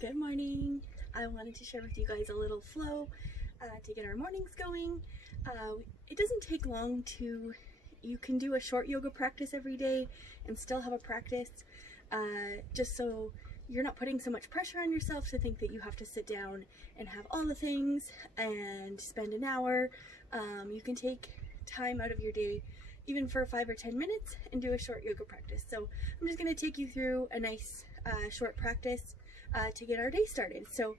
Good morning. I wanted to share with you guys a little flow to get our mornings going. It doesn't take long you can do a short yoga practice every day and still have a practice, just so you're not putting so much pressure on yourself to think that you have to sit down and have all the things and spend an hour. You can take time out of your day, even for 5 or 10 minutes, and do a short yoga practice. So I'm just going to take you through a nice short practice to get our day started. So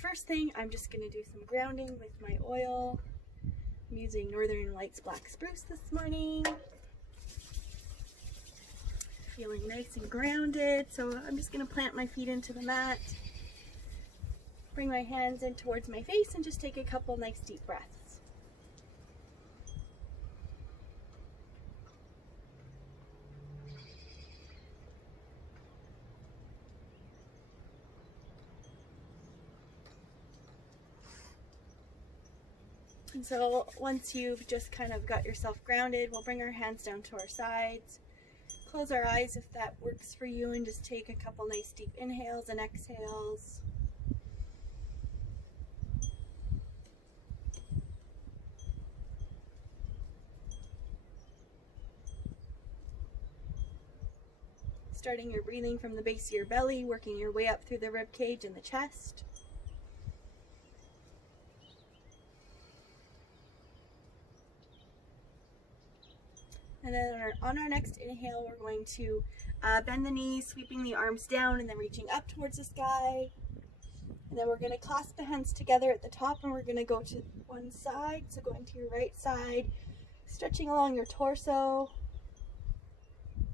first thing, I'm just going to do some grounding with my oil. I'm using Northern Lights Black Spruce this morning. Feeling nice and grounded, so I'm just going to plant my feet into the mat, bring my hands in towards my face, and just take a couple nice deep breaths. And so once you've just kind of got yourself grounded, we'll bring our hands down to our sides, close our eyes if that works for you, and just take a couple nice deep inhales and exhales. Starting your breathing from the base of your belly, working your way up through the rib cage and the chest. And then on our next inhale, we're going to bend the knees, sweeping the arms down and then reaching up towards the sky. And then we're going to clasp the hands together at the top, and we're going to go to one side. So going to your right side, stretching along your torso. And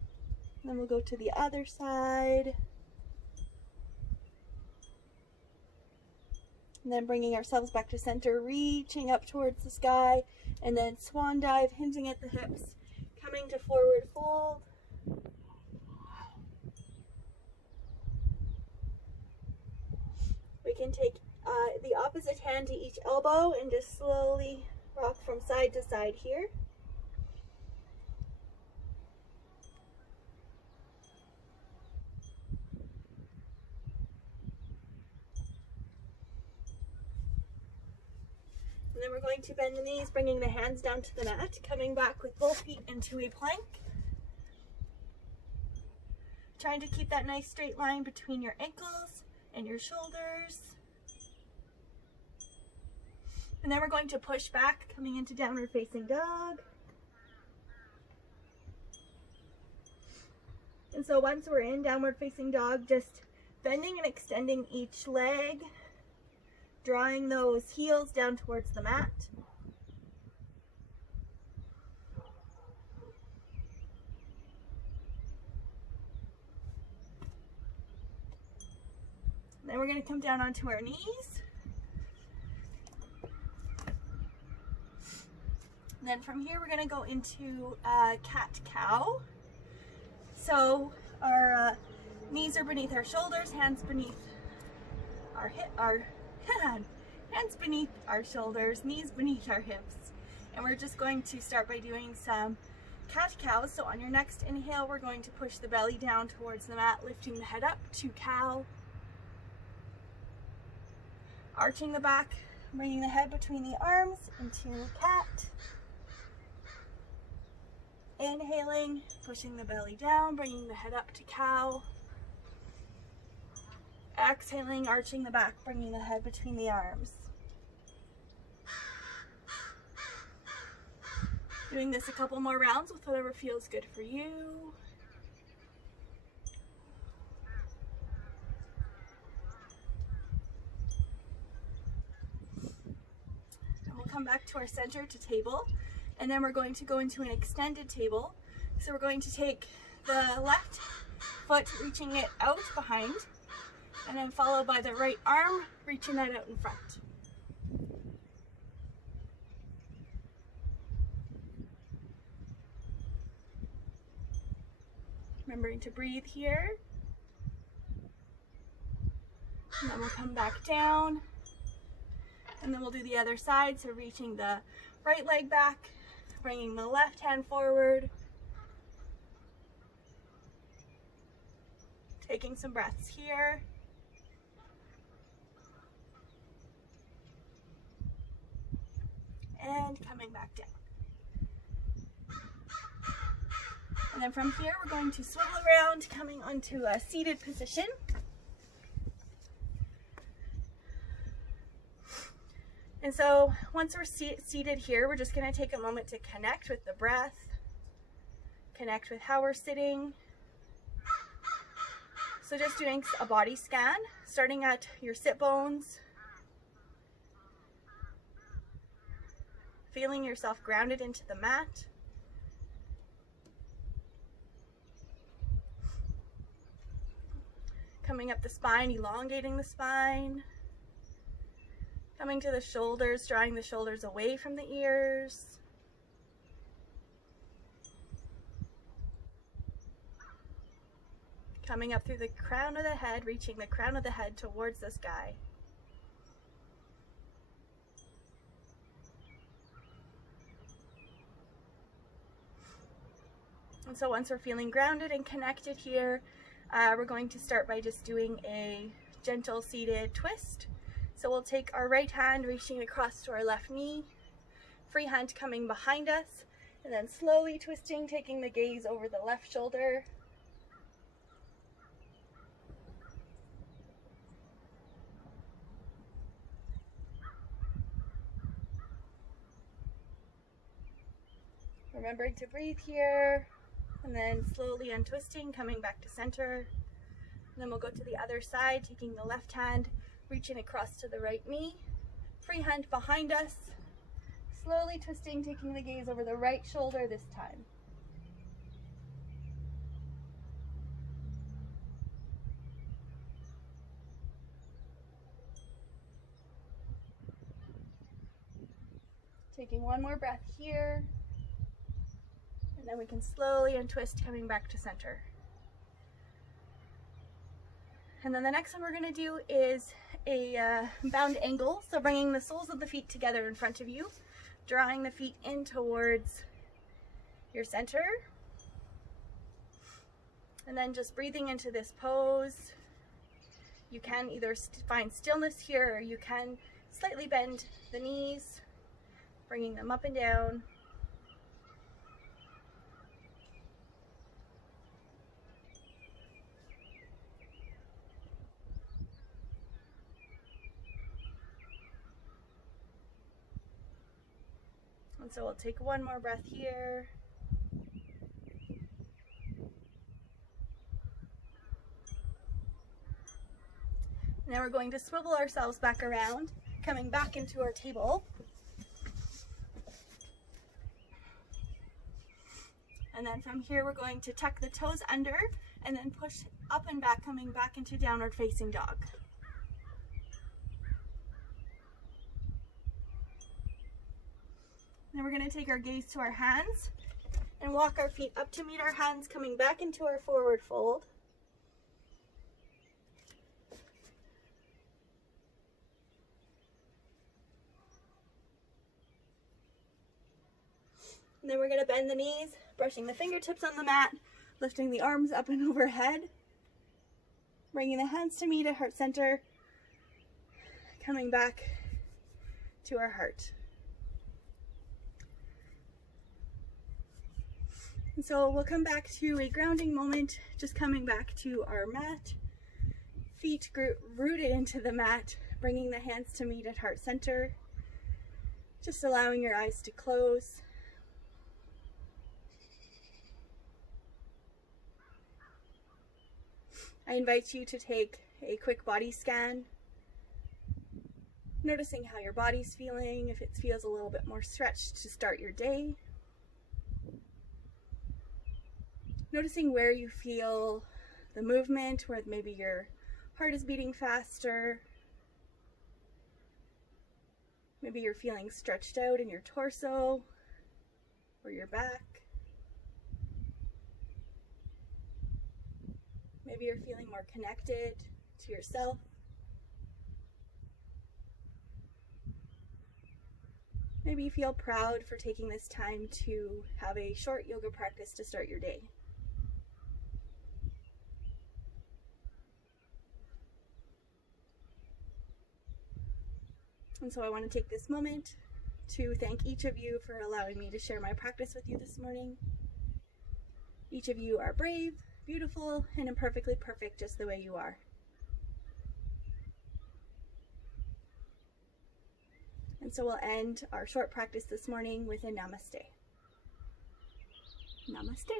then we'll go to the other side. And then bringing ourselves back to center, reaching up towards the sky, and then swan dive, hinging at the hips. Coming to forward fold. We can take the opposite hand to each elbow and just slowly rock from side to side here. And then we're going to bend the knees, bringing the hands down to the mat, coming back with both feet into a plank. Trying to keep that nice straight line between your ankles and your shoulders. And then we're going to push back, coming into downward facing dog. And so once we're in downward facing dog, just bending and extending each leg, drawing those heels down towards the mat. Then we're going to come down onto our knees. And then from here, we're going to go into cat-cow. So our knees are beneath our shoulders, hands beneath hands beneath our shoulders, knees beneath our hips. And we're just going to start by doing some cat-cow. So on your next inhale, we're going to push the belly down towards the mat, lifting the head up to cow. Arching the back, bringing the head between the arms into cat. Inhaling, pushing the belly down, bringing the head up to cow. Exhaling, arching the back, bringing the head between the arms. Doing this a couple more rounds with whatever feels good for you. And we'll come back to our center to table, and then we're going to go into an extended table. So we're going to take the left foot, reaching it out behind, and then followed by the right arm, reaching that out in front. Remembering to breathe here. And then we'll come back down. And then we'll do the other side, so reaching the right leg back, bringing the left hand forward. Taking some breaths here. and coming back down. And then from here, we're going to swivel around, coming onto a seated position. And so once we're seated here, we're just going to take a moment to connect with the breath, connect with how we're sitting. So just doing a body scan, starting at your sit bones, feeling yourself grounded into the mat. Coming up the spine, elongating the spine. Coming to the shoulders, drawing the shoulders away from the ears. Coming up through the crown of the head, reaching the crown of the head towards the sky. And so once we're feeling grounded and connected here, we're going to start by just doing a gentle seated twist. So we'll take our right hand reaching across to our left knee, free hand coming behind us, and then slowly twisting, taking the gaze over the left shoulder. Remembering to breathe here, and then slowly untwisting, coming back to center. And then we'll go to the other side, taking the left hand, reaching across to the right knee, free hand behind us, slowly twisting, taking the gaze over the right shoulder this time. Taking one more breath here, and then we can slowly untwist, coming back to center. And then the next one we're going to do is a bound angle, so bringing the soles of the feet together in front of you, drawing the feet in towards your center, and then just breathing into this pose. You can either find stillness here, or you can slightly bend the knees, bringing them up and down. And so we'll take one more breath here. And then we're going to swivel ourselves back around, coming back into our table. And then from here, we're going to tuck the toes under and then push up and back, coming back into downward facing dog. Then we're going to take our gaze to our hands and walk our feet up to meet our hands, coming back into our forward fold. And then we're going to bend the knees, brushing the fingertips on the mat, lifting the arms up and overhead, bringing the hands to meet at heart center, coming back to our heart. And so we'll come back to a grounding moment, just coming back to our mat, feet rooted into the mat, bringing the hands to meet at heart center, just allowing your eyes to close. I invite you to take a quick body scan, noticing how your body's feeling, if it feels a little bit more stretched to start your day. Noticing where you feel the movement, where maybe your heart is beating faster. Maybe you're feeling stretched out in your torso or your back. Maybe you're feeling more connected to yourself. Maybe you feel proud for taking this time to have a short yoga practice to start your day. And so I want to take this moment to thank each of you for allowing me to share my practice with you this morning. Each of you are brave, beautiful, and imperfectly perfect just the way you are. And so we'll end our short practice this morning with a namaste. Namaste.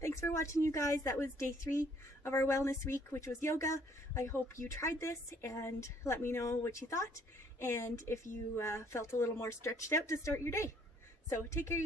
Thanks for watching, you guys. That was day 3 of our wellness week, which was yoga. I hope you tried this and let me know what you thought and if you felt a little more stretched out to start your day. So take care.